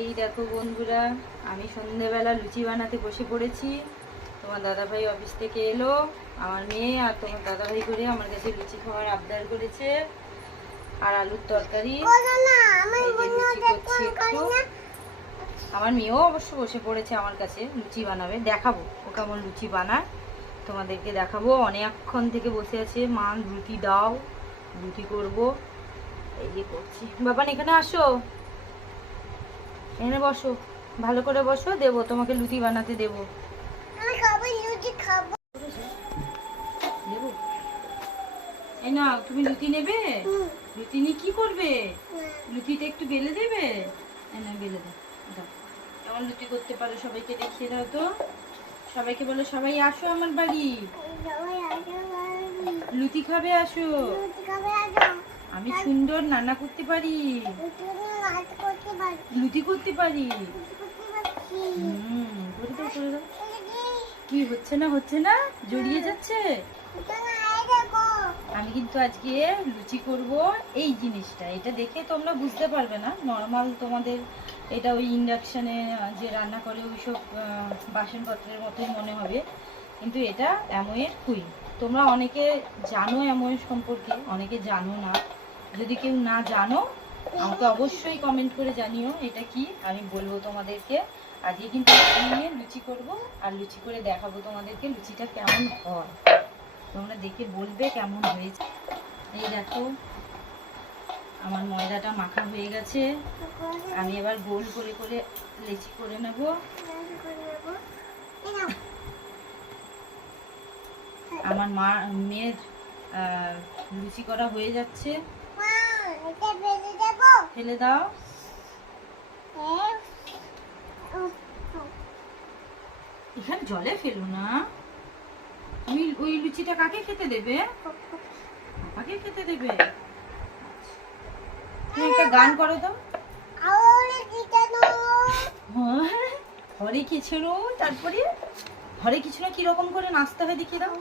এই দেখো বন্ধুরা, আমি সন্ধ্যেবেলা লুচি বানাতে বসে পড়েছি। তোমার দাদাভাই অফিস থেকে এলো, আমার মেয়ে আর তোমার দাদাভাই করে আমার কাছে লুচি খাওয়ার আবদার করেছে। আর আলুর তরকারি। আমার মেয়েও অবশ্য বসে পড়েছে আমার কাছে, লুচি বানাবে। দেখাবো ও কেমন লুচি বানায়, তোমাদেরকে দেখাবো। অনেকক্ষণ থেকে বসে আছে, মা রুটি দাও, রুটি করব। এই যে করছি। বাবান এখানে আসো, এখানে বসো, ভালো করে বসো, দেবো তোমাকে লুচি বানাতে দেবো। দেবো। এই না, তুমি লুচি নেবে? লুচি নিয়ে কি করবে? লুচিটা একটু বেলে দেবে? না, বেলে দাও। কেমন লুচি করতে পারো সবাইকে দেখিয়ে দাও তো। সবাইকে বলো, সবাই আসো আমার বাড়ি, লুচি খাবে, আসো। আমি সুন্দর রান্না করতে পারি, লুচি করতে পারি। করে দাও, করে দাও। কি হচ্ছে না, হচ্ছে না, জড়িয়ে যাচ্ছে। আমি কিন্তু আজকে লুচি করব এই জিনিসটা, এটা দেখে তোমরা বুঝতে পারবে না। নর্মাল তোমাদের এটা ওই ইন্ডাকশানে যে রান্না করে ওইসব বাসনপত্রের মতোই মনে হবে, কিন্তু এটা অ্যামোয়ের কুইন। তোমরা অনেকে জানো অ্যামোয়ের সম্পর্কে, অনেকে জানো না। যদি কেউ না জানো আমাকে অবশ্যই কমেন্ট করে জানিও এটা কি, আমি বলবো তোমাদেরকে। আজকে কিন্তু নিয়ে লুচি করব আর লুচি করে দেখাবো তোমাদেরকে লুচিটা কেমন হয়। তোমরা দেখে বলবে কেমন হয়েছে। এই দেখো আমার ময়দাটা মাখা হয়ে গেছে, আমি এবার গোল করে করে লেচি করে নেব। আমার মেয়ের লুচি করা হয়ে যাচ্ছে। ফেলে দাও। এখানে জলে ফেলো না। তুমি ওই লুচিটা কাকে খেতে দেবে? পাপাকে খেতে দেবে? তুমি একটা গান করো তো। হরে কৃষ্ণ, তারপরে হরে কৃষ্ণ কিরকম করে নাচতে হয় দেখিয়ে দাও।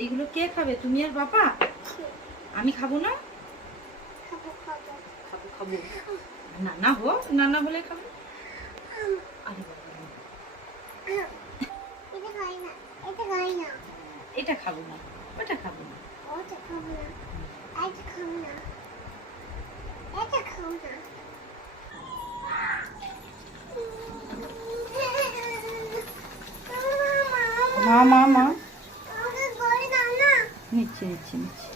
এইগুলো কে খাবে, তুমি আর বাবা? আমি খাবো না? খাবো খাবো। নানা হো, নানা হলে খাবো। আরে এটা খাবো না, ওটা খাবো না। মা মা মা নিচ্ছে নিচ্ছে নিচ্ছে।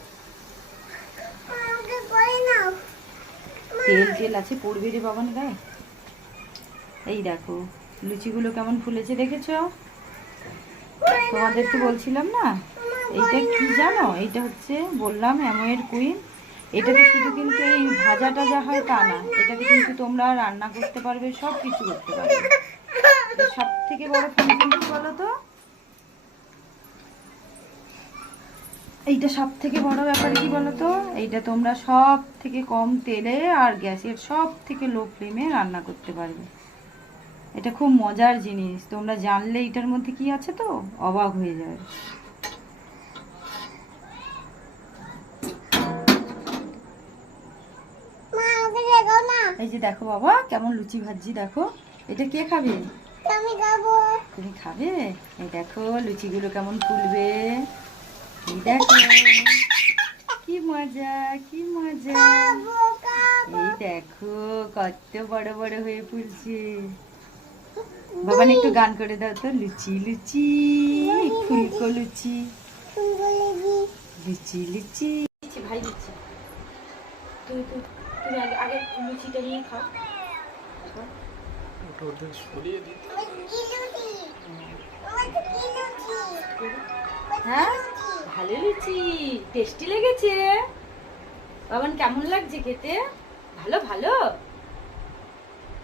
তেল তেল আছে, পড়বে রে বাবা না গায়ে। এই দেখো লুচিগুলো কেমন ফুলেছে, দেখেছো? তোমাদেরকে বলছিলাম না, এইটা কি জানো, এইটা হচ্ছে বললাম অ্যামোয়ের কুইন। এটাতে শুধু কিন্তু এই ভাজা টাজা হয় তা না, এটাতে কিন্তু তোমরা রান্না করতে পারবে, সব কিছু করতে পারবে। সব থেকে বড় ফাংশন কি বলো তো? এইটা সব থেকে বড় ব্যাপার কি বলতো, এইটা তোমরা সব থেকে কম তেলে আর গ্যাসের সব থেকে লো ফ্লেমে রান্না করতে পারবে। এটা খুব মজার জিনিস, তোমরা জানলে এটার মধ্যে কি আছে তো অবাক হয়ে যাবে। এই যে দেখো বাবা কেমন লুচি ভাজি, দেখো এটা কে খাবে? আমি খাবো। তুমি খাবে? এই দেখো লুচিগুলো কেমন ফুলবে, এই দেখো কি মজা, কি মজা। এই দেখো কত বড় বড় হয়ে ফুলছে। বাবা একটু গান করে দাও তো, লুচি লুচি ফুলকো লুচি, লুচি লুচি। ভাই দিচ্ছি, তুমি আগে লুচিটা নিয়ে খাও। হ্যাঁ ভালো লুচি, টেস্টি লেগেছে। বাবান কেমন লাগছে খেতে? ভালো ভালো।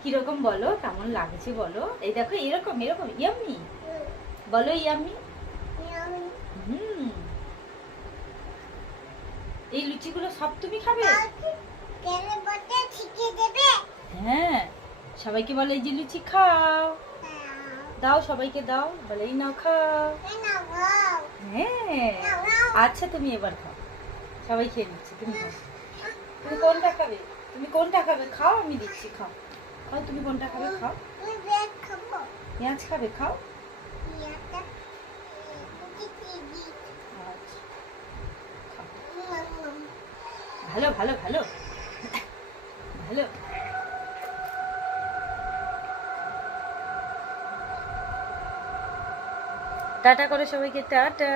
কিরকম বলো, কেমন লাগছে বলো? এই দেখো এরকম এরকম ইয়াম্মি বলো, ইয়াম্মি। হুম, এই লুচিগুলো সব তুমি খাবে? হ্যাঁ, সবাইকে বলো এই যে লুচি খাও, দাও সবাইকে দাও, বলে এই নাও খাও। হ্যাঁ আচ্ছা, তুমি এবার খাও, সবাই খেয়ে নিচ্ছে, তুমি খাও। তুমি কোনটা খাবে? তুমি কোনটা খাবে? খাও, আমি দিচ্ছি, খাও খাও। তুমি কোনটা খাবে? খাও। পেঁয়াজ খাবে? খাও। আচ্ছা, খাও। ভালো ভালো ভালো ভালো। টাটা করে সবাইকে, টাটা।